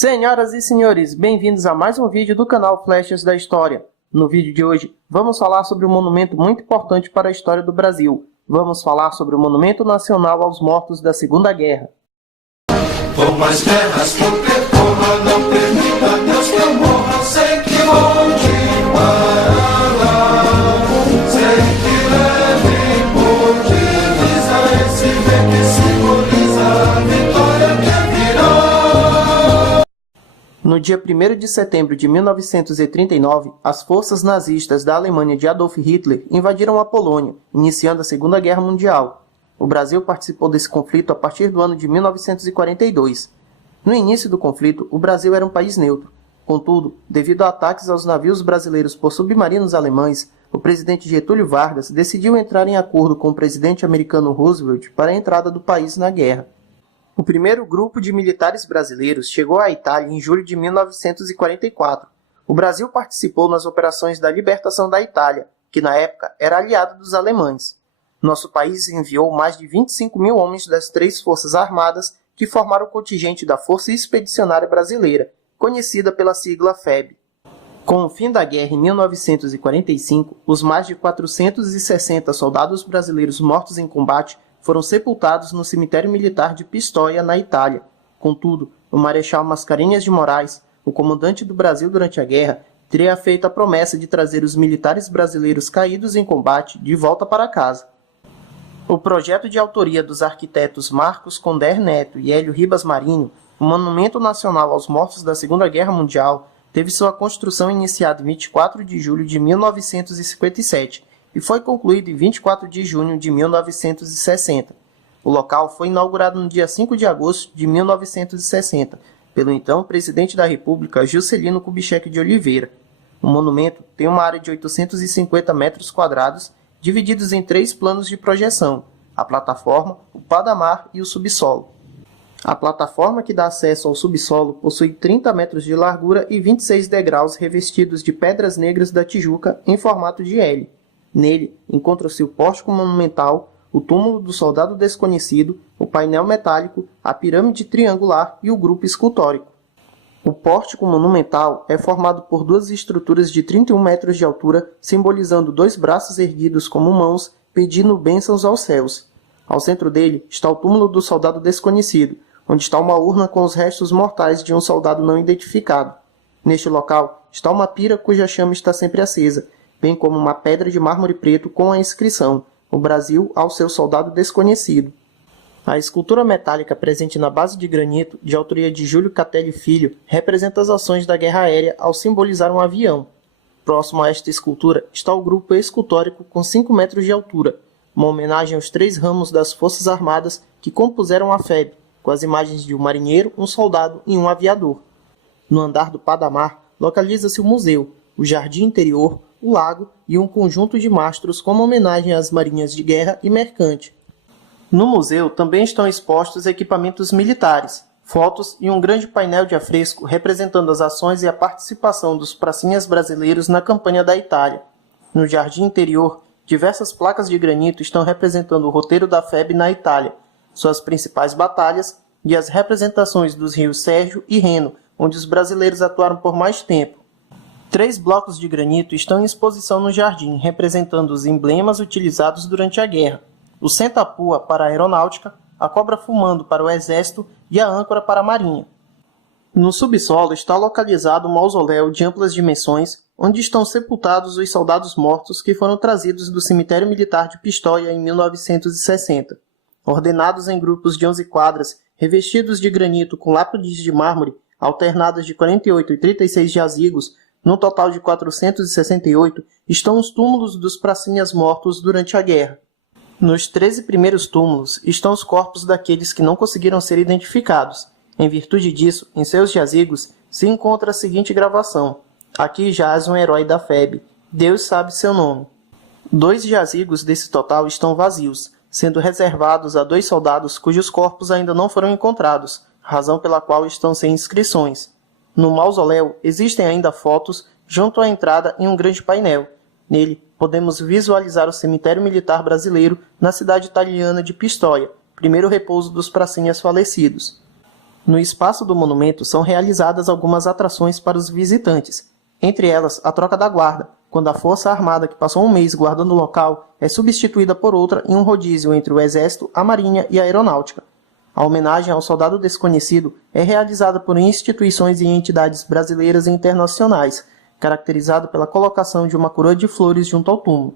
Senhoras e senhores, bem-vindos a mais um vídeo do canal Flechas da História. No vídeo de hoje, vamos falar sobre um monumento muito importante para a história do Brasil. Vamos falar sobre o Monumento Nacional aos Mortos da Segunda Guerra. Por mais guerras que eu percorra, não permita Deus que eu morra sem que continuar lá. Sem que leve por divisa esse bem que simboliza a vitória que virá. No dia 1º de setembro de 1939, as forças nazistas da Alemanha de Adolf Hitler invadiram a Polônia, iniciando a Segunda Guerra Mundial. O Brasil participou desse conflito a partir do ano de 1942. No início do conflito, o Brasil era um país neutro. Contudo, devido a ataques aos navios brasileiros por submarinos alemães, o presidente Getúlio Vargas decidiu entrar em acordo com o presidente americano Roosevelt para a entrada do país na guerra. O primeiro grupo de militares brasileiros chegou à Itália em julho de 1944. O Brasil participou nas operações da libertação da Itália, que na época era aliado dos alemães. Nosso país enviou mais de 25 mil homens das três forças armadas que formaram o contingente da Força Expedicionária Brasileira, conhecida pela sigla FEB. Com o fim da guerra em 1945, os mais de 460 soldados brasileiros mortos em combate foram sepultados no cemitério militar de Pistoia, na Itália. Contudo, o Marechal Mascarenhas de Moraes, o comandante do Brasil durante a guerra, teria feito a promessa de trazer os militares brasileiros caídos em combate de volta para casa. O projeto de autoria dos arquitetos Marcos Conder Neto e Hélio Ribas Marinho, o Monumento Nacional aos Mortos da Segunda Guerra Mundial, teve sua construção iniciada em 24 de julho de 1957 e foi concluído em 24 de junho de 1960. O local foi inaugurado no dia 5 de agosto de 1960, pelo então presidente da República, Juscelino Kubitschek de Oliveira. O monumento tem uma área de 850 metros quadrados, divididos em 3 planos de projeção: a plataforma, o patamar e o subsolo. A plataforma, que dá acesso ao subsolo, possui 30 metros de largura e 26 degraus revestidos de pedras negras da Tijuca em formato de L. Nele, encontra-se o pórtico monumental, o túmulo do soldado desconhecido, o painel metálico, a pirâmide triangular e o grupo escultórico. O pórtico monumental é formado por 2 estruturas de 31 metros de altura, simbolizando 2 braços erguidos como mãos, pedindo bênçãos aos céus. Ao centro dele está o túmulo do soldado desconhecido, onde está uma urna com os restos mortais de um soldado não identificado. Neste local está uma pira cuja chama está sempre acesa, bem como uma pedra de mármore preto com a inscrição: "O Brasil ao seu soldado desconhecido". A escultura metálica presente na base de granito, de autoria de Júlio Catelli Filho, representa as ações da guerra aérea ao simbolizar um avião. Próximo a esta escultura está o grupo escultórico com 5 metros de altura, uma homenagem aos 3 ramos das Forças Armadas que compuseram a FEB, com as imagens de um marinheiro, um soldado e um aviador. No andar do patamar localiza-se o museu, o jardim interior, o lago e um conjunto de mastros como homenagem às marinhas de guerra e mercante. No museu também estão expostos equipamentos militares, fotos e um grande painel de afresco representando as ações e a participação dos pracinhas brasileiros na campanha da Itália. No jardim interior, diversas placas de granito estão representando o roteiro da FEB na Itália, suas principais batalhas e as representações dos rios Sérgio e Reno, onde os brasileiros atuaram por mais tempo. 3 blocos de granito estão em exposição no jardim, representando os emblemas utilizados durante a guerra: o senta-pua para a aeronáutica, a cobra fumando para o exército e a âncora para a marinha. No subsolo está localizado um mausoléu de amplas dimensões, onde estão sepultados os soldados mortos que foram trazidos do cemitério militar de Pistoia em 1960. Ordenados em grupos de 11 quadras, revestidos de granito com lápides de mármore, alternadas de 48 e 36 jazigos, no total de 468, estão os túmulos dos pracinhas mortos durante a guerra. Nos 13 primeiros túmulos estão os corpos daqueles que não conseguiram ser identificados. Em virtude disso, em seus jazigos se encontra a seguinte gravação: "Aqui jaz um herói da FEB, Deus sabe seu nome". 2 jazigos desse total estão vazios, sendo reservados a 2 soldados cujos corpos ainda não foram encontrados, razão pela qual estão sem inscrições. No mausoléu existem ainda fotos junto à entrada em um grande painel. Nele, podemos visualizar o cemitério militar brasileiro na cidade italiana de Pistoia, primeiro repouso dos pracinhas falecidos. No espaço do monumento são realizadas algumas atrações para os visitantes, entre elas a troca da guarda, quando a força armada que passou um mês guardando o local é substituída por outra em um rodízio entre o Exército, a Marinha e a Aeronáutica. A homenagem ao soldado desconhecido é realizada por instituições e entidades brasileiras e internacionais, caracterizada pela colocação de uma coroa de flores junto ao túmulo.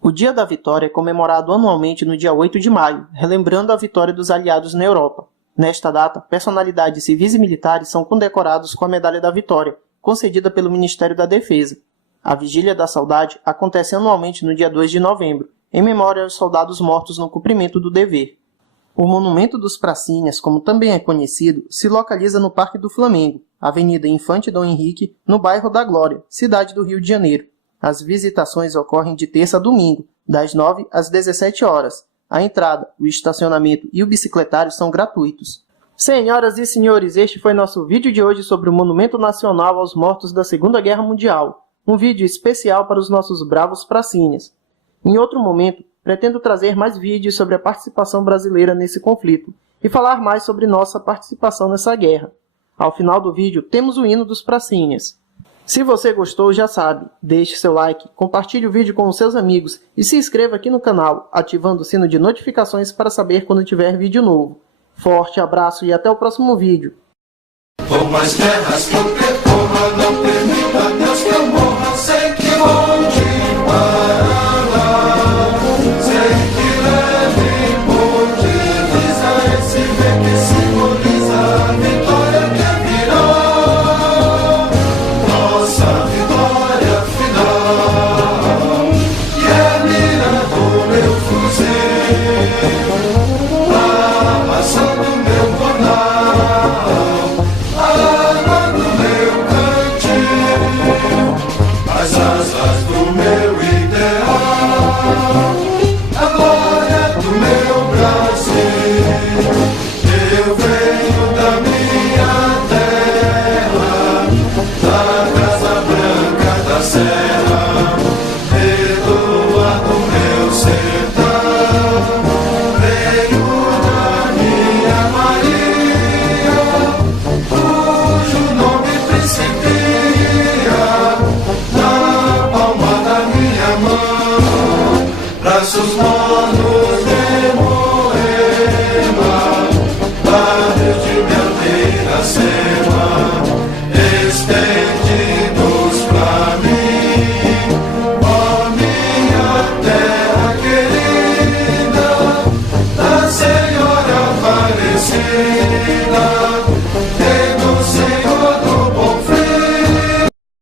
O Dia da Vitória é comemorado anualmente no dia 8 de maio, relembrando a vitória dos aliados na Europa. Nesta data, personalidades civis e militares são condecorados com a Medalha da Vitória, concedida pelo Ministério da Defesa. A Vigília da Saudade acontece anualmente no dia 2 de novembro, em memória aos soldados mortos no cumprimento do dever. O Monumento dos Pracinhas, como também é conhecido, se localiza no Parque do Flamengo, Avenida Infante Dom Henrique, no bairro da Glória, cidade do Rio de Janeiro. As visitações ocorrem de terça a domingo, das 9 às 17 horas. A entrada, o estacionamento e o bicicletário são gratuitos. Senhoras e senhores, este foi nosso vídeo de hoje sobre o Monumento Nacional aos Mortos da Segunda Guerra Mundial. Um vídeo especial para os nossos bravos pracinhas. Em outro momento, pretendo trazer mais vídeos sobre a participação brasileira nesse conflito e falar mais sobre nossa participação nessa guerra. Ao final do vídeo, temos o hino dos pracinhas. Se você gostou, já sabe, deixe seu like, compartilhe o vídeo com os seus amigos e se inscreva aqui no canal, ativando o sino de notificações para saber quando tiver vídeo novo. Forte abraço e até o próximo vídeo. Por mais guerras que eu percorra, não permita Deus que eu morra, sei que continuará lá. Sei que leve por divisa esse ver que simboliza a vitória que virá. Nossa vitória final, e a mira do meu fuzil, passando meu jornal. As asas do meu ideal, a glória do meu Brasil. Eu venho da minha terra, da Casa Branca da Serra, Eduardo meu sertão. Venho da minha Maria, cujo nome principia na palma da minha mão, braços moles.